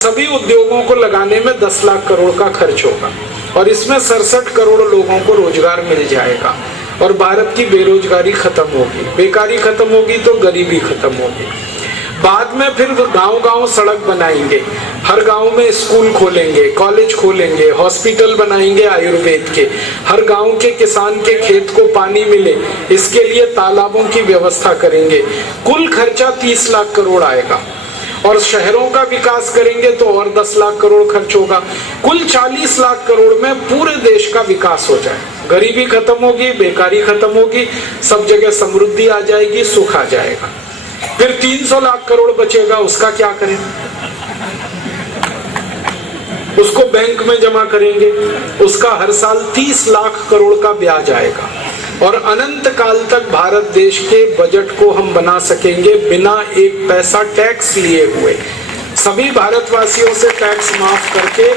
सभी उद्योगों को लगाने में 10 लाख करोड़ का खर्च होगा और इसमें 67 करोड़ लोगों को रोजगार मिल जाएगा और भारत की बेरोजगारी खत्म होगी, बेकारी खत्म होगी तो गरीबी खत्म होगी। बाद में फिर गांव-गांव सड़क बनाएंगे, हर गांव में स्कूल खोलेंगे, कॉलेज खोलेंगे, हॉस्पिटल बनाएंगे आयुर्वेद के, हर गांव के किसान के खेत को पानी मिले इसके लिए तालाबों की व्यवस्था करेंगे। कुल खर्चा 30 लाख करोड़ आएगा और शहरों का विकास करेंगे तो और 10 लाख करोड़ खर्च होगा। कुल 40 लाख करोड़ में पूरे देश का विकास हो जाए, गरीबी खत्म होगी, बेकारी खत्म होगी, सब जगह समृद्धि आ जाएगी, सुख आ जाएगा। फिर 300 लाख करोड़ बचेगा, उसका क्या करें? उसको बैंक में जमा करेंगे, उसका हर साल 30 लाख करोड़ का ब्याज आएगा और अनंत काल तक भारत देश के बजट को हम बना सकेंगे बिना एक पैसा टैक्स लिए हुए। सभी भारतवासियों से टैक्स माफ करके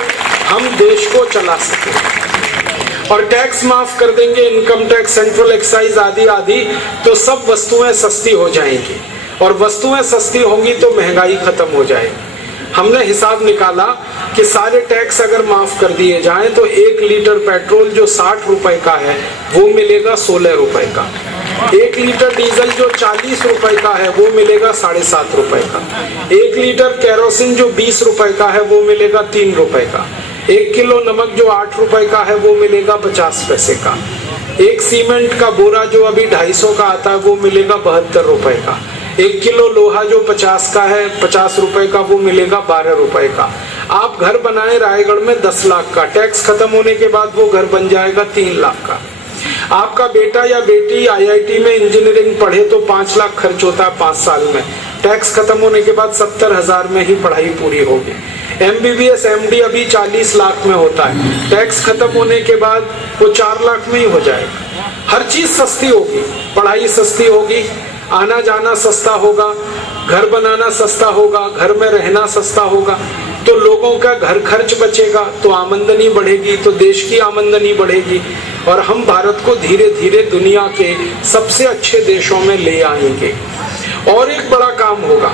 हम देश को चला सकेंगे और टैक्स माफ कर देंगे, इनकम टैक्स, सेंट्रल एक्साइज आदि आदि, तो सब वस्तुएं सस्ती हो जाएंगी और वस्तुएं सस्ती होंगी तो महंगाई खत्म हो जाएगी। हमने हिसाब निकाला कि सारे टैक्स अगर माफ कर दिए जाएं तो 1 लीटर पेट्रोल जो 60 रुपए का है वो मिलेगा 16 रुपए का, 1 लीटर डीजल जो 40 रुपए का है वो मिलेगा 7.5 रुपए का, 1 लीटर केरोसिन जो 20 रुपए का है वो मिलेगा 3 रुपए का, 1 किलो नमक जो 8 रुपए का है वो मिलेगा 50 पैसे का, 1 सीमेंट का बोरा जो अभी 250 का आता है वो मिलेगा 72 रुपए का, 1 किलो लोहा जो 50 का है 50 रुपए का वो मिलेगा 12 रुपए का। आप घर बनाए रायगढ़ में 10 लाख का, टैक्स खत्म होने के बाद वो घर बन जाएगा 3 लाख का। आपका बेटा या बेटी IIT में इंजीनियरिंग पढ़े तो 5 लाख खर्च होता है 5 साल में, टैक्स खत्म होने के बाद 70,000 में ही पढ़ाई पूरी होगी। MBBS MD अभी 40 लाख में होता है, टैक्स खत्म होने के बाद वो 4 लाख में ही हो जाएगा। हर चीज सस्ती होगी, पढ़ाई सस्ती होगी, आना जाना सस्ता होगा, घर बनाना सस्ता होगा, घर में रहना सस्ता होगा, तो लोगों का घर खर्च बचेगा तो आमदनी बढ़ेगी, तो देश की आमदनी बढ़ेगी और हम भारत को धीरे धीरे दुनिया के सबसे अच्छे देशों में ले आएंगे। और एक बड़ा काम होगा,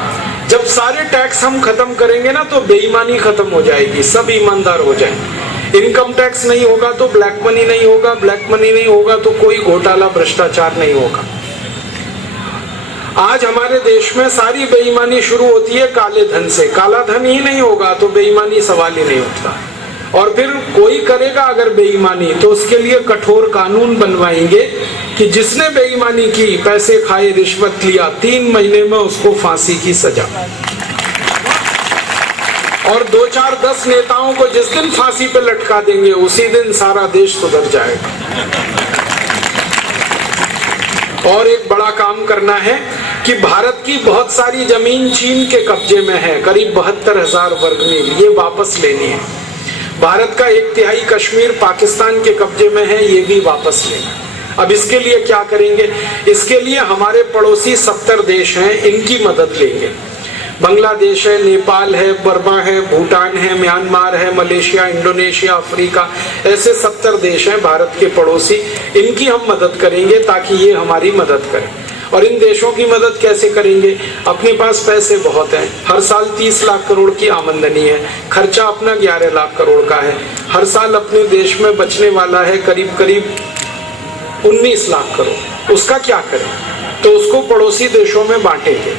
जब सारे टैक्स हम खत्म करेंगे ना तो बेईमानी खत्म हो जाएगी, सब ईमानदार हो जाएंगे। इनकम टैक्स नहीं होगा तो ब्लैक मनी नहीं होगा, ब्लैक मनी नहीं होगा तो कोई घोटाला भ्रष्टाचार नहीं होगा। आज हमारे देश में सारी बेईमानी शुरू होती है काले धन से, काला धन ही नहीं होगा तो बेईमानी सवाल ही नहीं उठता। और फिर कोई करेगा अगर बेईमानी तो उसके लिए कठोर कानून बनवाएंगे कि जिसने बेईमानी की, पैसे खाए, रिश्वत लिया, 3 महीने में उसको फांसी की सजा। और 2, 4, 10 नेताओं को जिस दिन फांसी पे लटका देंगे उसी दिन सारा देश सुधर जाएगा। और एक बड़ा काम करना है कि भारत की बहुत सारी जमीन चीन के कब्जे में है, करीब 72,000 वर्ग मील, ये वापस लेनी है। भारत का 1/3 कश्मीर पाकिस्तान के कब्जे में है, ये भी वापस लेना है। अब इसके लिए क्या करेंगे? इसके लिए हमारे पड़ोसी 70 देश हैं, इनकी मदद लेंगे। बांग्लादेश है, नेपाल है, बर्मा है, भूटान है, म्यांमार है, मलेशिया, इंडोनेशिया, अफ्रीका, ऐसे 70 देश हैं भारत के पड़ोसी, इनकी हम मदद करेंगे ताकि ये हमारी मदद करें। और इन देशों की मदद कैसे करेंगे? अपने पास पैसे बहुत हैं, हर साल 30 लाख करोड़ की आमदनी है, खर्चा अपना 11 लाख करोड़ का है, हर साल अपने देश में बचने वाला है करीब करीब 19 लाख करोड़। उसका क्या करें? तो उसको पड़ोसी देशों में बांटेंगे,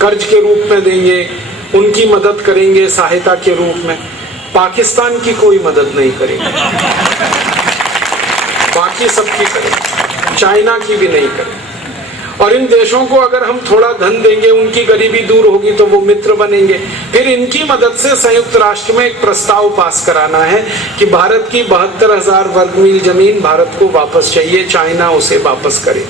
कर्ज के रूप में देंगे, उनकी मदद करेंगे सहायता के रूप में। पाकिस्तान की कोई मदद नहीं करेंगे, बाकी सबकी करेंगे, चाइना की भी नहीं करेंगे। और इन देशों को अगर हम थोड़ा धन देंगे, उनकी गरीबी दूर होगी तो वो मित्र बनेंगे। फिर इनकी मदद से संयुक्त राष्ट्र में एक प्रस्ताव पास कराना है कि भारत की 72,000 वर्ग मील जमीन भारत को वापस चाहिए, चाइना उसे वापस करे।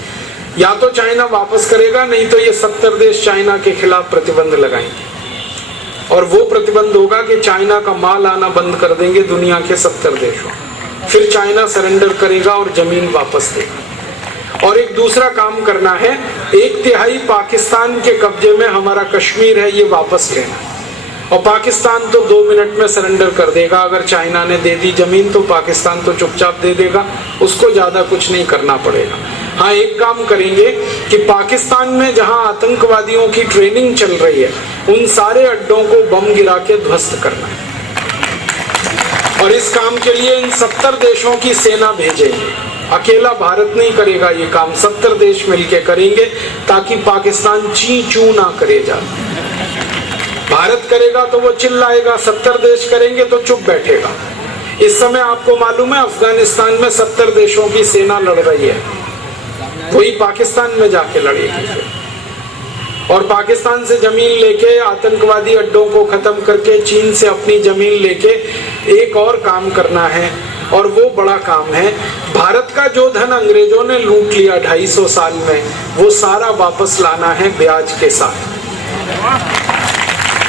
या तो चाइना वापस करेगा, नहीं तो ये 70 देश चाइना के खिलाफ प्रतिबंध लगाएंगे और वो प्रतिबंध होगा कि चाइना का माल आना बंद कर देंगे दुनिया के 70 देशों। फिर चाइना सरेंडर करेगा और जमीन वापस देगा। और एक दूसरा काम करना है, 1/3 पाकिस्तान के कब्जे में हमारा कश्मीर है, ये वापस लेना है। और पाकिस्तान तो 2 मिनट में सरेंडर कर देगा, अगर चाइना ने दे दी जमीन तो पाकिस्तान तो चुपचाप दे देगा, उसको ज्यादा कुछ नहीं करना पड़ेगा। हाँ, एक काम करेंगे कि पाकिस्तान में जहां आतंकवादियों की ट्रेनिंग चल रही है उन सारे अड्डों को बम गिरा के ध्वस्त करना है, और इस काम के लिए इन 70 देशों की सेना भेजेंगे। अकेला भारत नहीं करेगा ये काम, 70 देश मिलके करेंगे, ताकि पाकिस्तान ची चू ना करे जा। भारत करेगा तो वो चिल्लाएगा, 70 देश करेंगे तो चुप बैठेगा। इस समय आपको मालूम है अफगानिस्तान में 70 देशों की सेना लड़ रही है, वही पाकिस्तान में जाके लड़ेगी, और पाकिस्तान से जमीन लेके आतंकवादी अड्डों को खत्म करके चीन से अपनी जमीन लेके एक और काम करना है, और वो बड़ा काम है भारत का जो धन अंग्रेजों ने लूट लिया 250 साल में, वो सारा वापस लाना है ब्याज के साथ।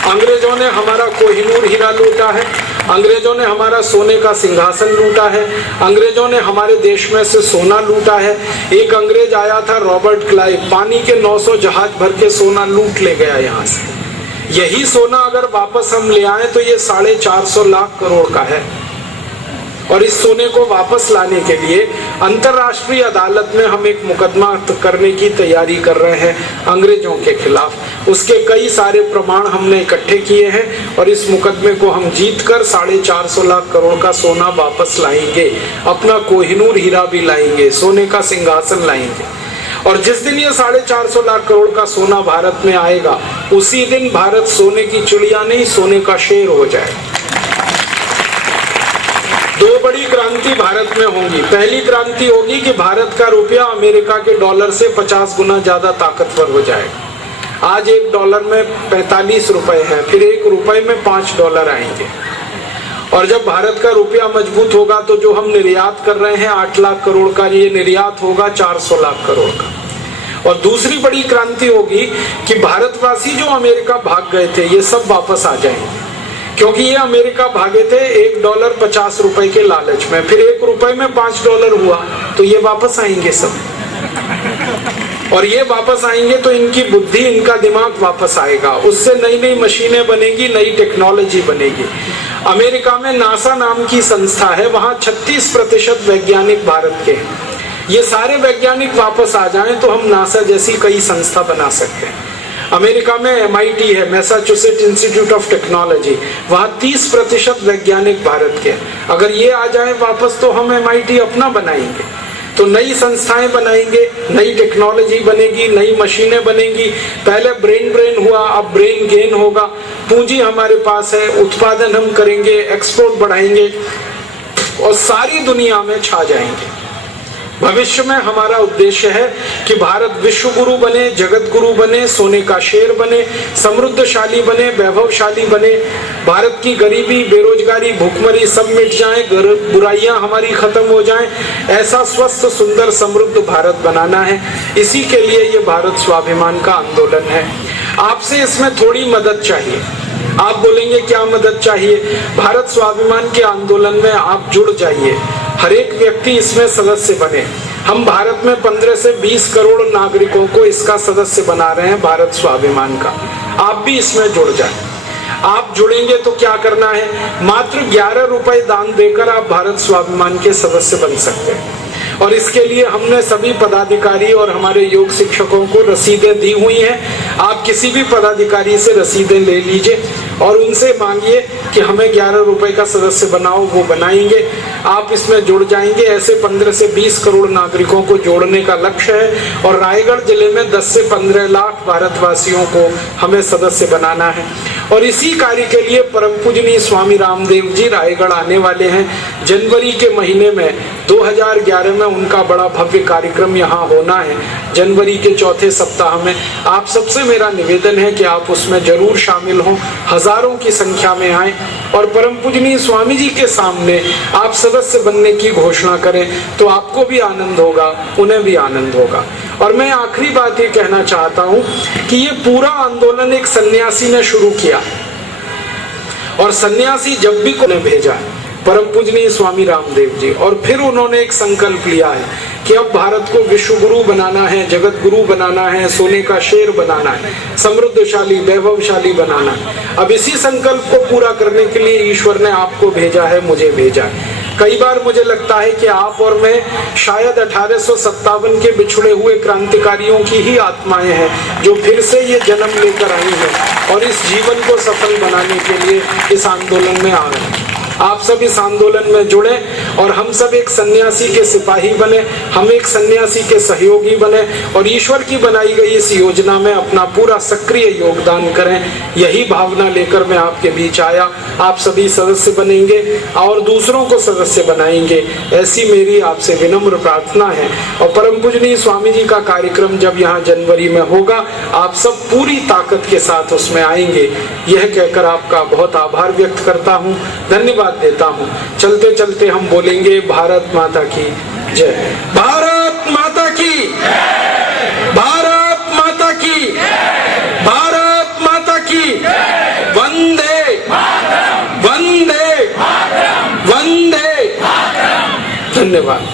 अंग्रेजों ने हमारा कोहिनूर हीरा लूटा है, अंग्रेजों ने हमारा सोने का सिंहासन लूटा है, अंग्रेजों ने हमारे देश में से सोना लूटा है। एक अंग्रेज आया था रॉबर्ट क्लाइव, पानी के 900 जहाज भर के सोना लूट ले गया यहाँ से। यही सोना अगर वापस हम ले आए तो ये 450 लाख करोड़ का है, और इस सोने को वापस लाने के लिए अंतर्राष्ट्रीय अदालत में हम एक मुकदमा करने की तैयारी कर रहे हैं अंग्रेजों के खिलाफ। उसके कई सारे प्रमाण हमने इकट्ठे किए हैं, और इस मुकदमे को हम जीतकर 450 लाख करोड़ का सोना वापस लाएंगे, अपना कोहिनूर हीरा भी लाएंगे, सोने का सिंहासन लाएंगे। और जिस दिन ये 450 लाख करोड़ का सोना भारत में आएगा, उसी दिन भारत सोने की चिड़िया नहीं, सोने का शेर हो जाएगा। दो बड़ी क्रांति भारत में होंगी। पहली क्रांति होगी कि भारत का रुपया अमेरिका के डॉलर से 50 गुना ज्यादा ताकतवर हो जाएगा। आज $1 में 45 रुपए है, फिर $1 में $5 आएंगे। और जब भारत का रुपया मजबूत होगा तो जो हम निर्यात कर रहे हैं 8 लाख करोड़ का, ये निर्यात होगा 400 लाख करोड़ का। और दूसरी बड़ी क्रांति होगी कि भारतवासी जो अमेरिका भाग गए थे ये सब वापस आ जाएंगे, क्योंकि ये अमेरिका भागे थे $1 50 रुपए के लालच में, फिर $1 में $5 हुआ तो ये वापस आएंगे सब। और ये वापस आएंगे तो इनकी बुद्धि, इनका दिमाग वापस आएगा, उससे नई नई मशीनें बनेगी, नई टेक्नोलॉजी बनेगी। अमेरिका में नासा नाम की संस्था है, वहां 36% वैज्ञानिक भारत के हैं। ये सारे वैज्ञानिक वापस आ जाएं तो हम नासा जैसी कई संस्था बना सकते हैं। अमेरिका में MIT है, मैसाचुसेट्स इंस्टीट्यूट ऑफ टेक्नोलॉजी, वहां 30% वैज्ञानिक भारत के। अगर ये आ जाए वापस तो हम MIT अपना बनाएंगे, तो नई संस्थाएं बनाएंगे, नई टेक्नोलॉजी बनेगी, नई मशीनें बनेगी। पहले ब्रेन हुआ, अब ब्रेन गेन होगा। पूंजी हमारे पास है, उत्पादन हम करेंगे, एक्सपोर्ट बढ़ाएंगे और सारी दुनिया में छा जाएंगे। भविष्य में हमारा उद्देश्य है कि भारत विश्व गुरु बने, जगत गुरु बने, सोने का शेर बने, समृद्धशाली बने, वैभवशाली बने। भारत की गरीबी, बेरोजगारी, भूखमरी सब मिट जाए, बुराइयां हमारी खत्म हो जाएं। ऐसा स्वस्थ, सुंदर, समृद्ध भारत बनाना है। इसी के लिए ये भारत स्वाभिमान का आंदोलन है। आपसे इसमें थोड़ी मदद चाहिए। आप बोलेंगे क्या मदद चाहिए? भारत स्वाभिमान के आंदोलन में आप जुड़ जाइए, हर एक व्यक्ति इसमें सदस्य बने। हम भारत में 15 से 20 करोड़ नागरिकों को इसका सदस्य बना रहे हैं भारत स्वाभिमान का। आप भी इसमें जुड़ जाएं। आप जुड़ेंगे तो क्या करना है, मात्र 11 रुपए दान देकर आप भारत स्वाभिमान के सदस्य बन सकते हैं। और इसके लिए हमने सभी पदाधिकारी और हमारे योग शिक्षकों को रसीदें दी हुई हैं। आप किसी भी पदाधिकारी से रसीदें ले लीजिए और उनसे मांगिए कि हमें 11 रुपए का सदस्य बनाओ, वो बनाएंगे। आप इसमें जुड़ जाएंगे। ऐसे 15 से 20 करोड़ नागरिकों को जोड़ने का लक्ष्य है और रायगढ़ जिले में 10 से 15 लाख भारतवासियों को हमें सदस्य बनाना है। और इसी कार्य के लिए परम पूजनीय स्वामी रामदेव जी रायगढ़ आने वाले हैं। जनवरी के महीने में 2011 में उनका बड़ा भव्य कार्यक्रम यहाँ होना है, जनवरी के चौथे सप्ताह में। आप सबसे मेरा निवेदन है कि आप उसमें जरूर शामिल हों, हजारों की संख्या में आए और परम पूजनीय स्वामी जी के सामने आप सदस्य बनने की घोषणा करें, तो आपको भी आनंद होगा, उन्हें भी आनंद होगा। और मैं आखिरी बात ये कहना चाहता हूं कि ये पूरा आंदोलन एक सन्यासी ने शुरू किया और सन्यासी जब भी को ने भेजा परम पूजनीय स्वामी रामदेव जी, और फिर उन्होंने एक संकल्प लिया है कि अब भारत को विश्व गुरु बनाना है, जगत गुरु बनाना है, सोने का शेर बनाना है, समृद्धशाली, वैभवशाली बनाना है। अब इसी संकल्प को पूरा करने के लिए ईश्वर ने आपको भेजा है, मुझे भेजा है। कई बार मुझे लगता है कि आप और मैं शायद 1857 के बिछुड़े हुए क्रांतिकारियों की ही आत्माएं हैं जो फिर से ये जन्म लेकर आई हैं और इस जीवन को सफल बनाने के लिए इस आंदोलन में आ रहे हैं। आप सब इस आंदोलन में जुड़े और हम सब एक सन्यासी के सिपाही बने, हम एक सन्यासी के सहयोगी बने और ईश्वर की बनाई गई इस योजना में अपना पूरा सक्रिय योगदान करें। यही भावना लेकर मैं आपके बीच आया। आप सभी सदस्य बनेंगे और दूसरों को सदस्य बनाएंगे, ऐसी मेरी आपसे विनम्र प्रार्थना है। और परम पूजनीय स्वामी जी का कार्यक्रम जब यहाँ जनवरी में होगा, आप सब पूरी ताकत के साथ उसमें आएंगे। यह कहकर आपका बहुत आभार व्यक्त करता हूँ, धन्यवाद देता हूँ। चलते चलते हम बोलेंगे भारत माता की जय, भारत माता की, भारत माता की, भारत माता की, वंदे वंदे वंदे। धन्यवाद।